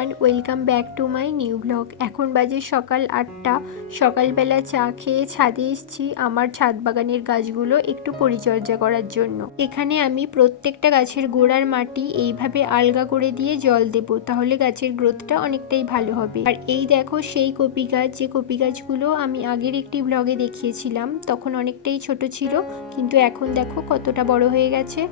Everyone, welcome back to my new blog. এখন বাজে সকাল 8টা। সকালবেলা চা খেয়ে ছাদে এসেছি আমার ছাদ বাগানের গাছগুলো একটু পরিচর্যা করার জন্য। এখানে আমি প্রত্যেকটা গাছের গোড়ার মাটি এইভাবে আলগা করে দিয়ে জল দেব, তাহলে গাছের গ্রোথটা অনেকটাই ভালো হবে। আর এই দেখো সেই কপি গাছ, যে কপি গাছগুলো আমি আগের একটি ব্লগে দেখিয়েছিলাম, তখন অনেকটাই ছোট ছিল, কিন্তু এখন দেখো কতটা বড় হয়ে গেছে।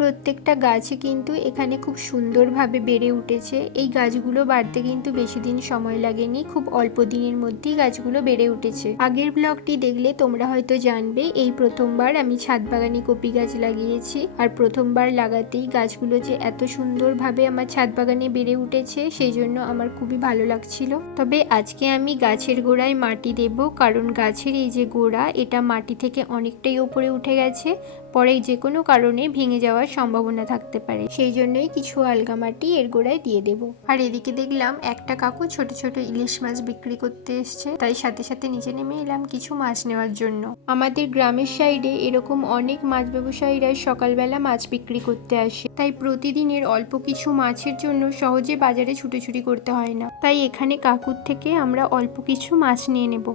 প্রত্যেকটা গাছই কিন্তু এখানে খুব সুন্দরভাবে বেড়ে উঠেছে। এই গাছগুলো বাড়তে কিন্তু বেশি দিন সময় লাগেনি, খুব অল্প দিনের মধ্যেই গাছগুলো বেড়ে উঠেছে। আগের ব্লগটি দেখলে তোমরা হয়তো জানবে এই প্রথমবার আমি ছাদ বাগানে কপি গাছ লাগিয়েছি, আর প্রথমবার লাগাতেই গাছগুলো যে এত সুন্দরভাবে আমার ছাদ বাগানে বেড়ে উঠেছে সেই জন্য আমার খুবই ভালো লাগছিল। তবে আজকে আমি গাছের গোড়ায় মাটি দেব, কারণ গাছের এই যে গোড়া, এটা মাটি থেকে অনেকটাই উপরে উঠে গেছে, পরে যে কোনো কারণে ভেঙে যাওয়ার সম্ভাবনা থাকতে পারে, সেই জন্যই কিছু আলগা মাটি এর গোড়ায় দিয়ে দেব। আর এদিকে দেখলাম একটা কাকু ছোট ছোট ইলিশ মাছ বিক্রি করতে এসছে, তাই সাথে সাথে নিচে নেমে এলাম কিছু মাছ নেওয়ার জন্য। আমাদের গ্রামের সাইডে এরকম অনেক মাছ ব্যবসায়ীরা সকালবেলা মাছ বিক্রি করতে আসে, তাই প্রতিদিনের অল্প কিছু মাছের জন্য সহজে বাজারে ছুটোছুটি করতে হয় না, তাই এখানে কাকুর থেকে আমরা অল্প কিছু মাছ নিয়ে নেব।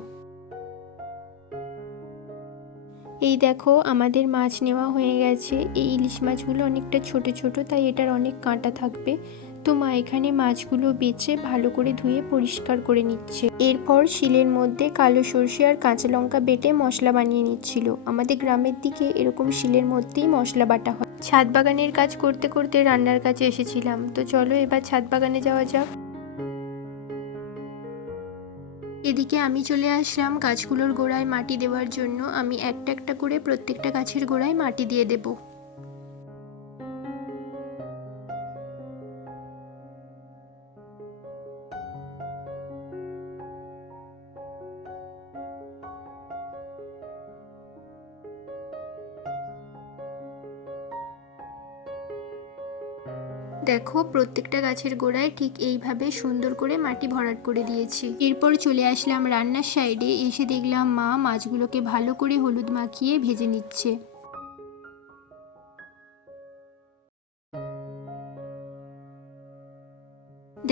এই দেখো আমাদের মাছ নেওয়া হয়ে গেছে। এই ইলিশ মাছগুলো অনেকটা ছোট ছোট, তাই এটার অনেক কাঁটা থাকবে। তো মা এখানে মাছগুলো বেছে ভালো করে ধুয়ে পরিষ্কার করে নিচ্ছে। এরপর শিলের মধ্যে কালো সরষে আর কাঁচা লঙ্কা বেটে মশলা বানিয়ে নিচ্ছিল। আমাদের গ্রামের দিকে এরকম শিলের মধ্যেই মশলা বাটা হয়। ছাদ বাগানের কাজ করতে করতে রান্নার কাছে এসেছিলাম, তো চলো এবার ছাদ বাগানে যাওয়া যাক। এদিকে আমি চলে আসলাম গাছগুলোর গোড়ায় মাটি দেওয়ার জন্য। আমি একটা একটা করে প্রত্যেকটা গাছের গোড়ায় মাটি দিয়ে দেব। দেখো প্রত্যেকটা গাছের গোড়ায় ঠিক এইভাবে সুন্দর করে মাটি ভরাট করে দিয়েছি। এরপর চলে আসলাম রান্নার সাইডে। এসে দেখলাম মা মাছগুলোকে ভালো করে হলুদ মাখিয়ে ভেজে নিচ্ছে।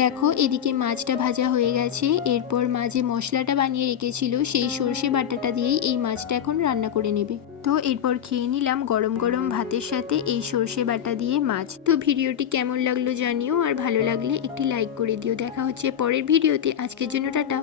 দেখো এদিকে মাছটা ভাজা হয়ে গেছে। এরপর মা যে মশলাটা বানিয়ে রেখেছিল সেই সর্ষে বাটাটা দিয়েই এই মাছটা এখন রান্না করে নেবে। তো এরপর খেয়ে নিলাম গরম গরম ভাতের সাথে এই সর্ষে বাটা দিয়ে মাছ। তো ভিডিওটি কেমন লাগলো জানিও, আর ভালো লাগলে একটি লাইক করে দিও। দেখা হচ্ছে পরের ভিডিওতে। আজকের জন্য টাটা।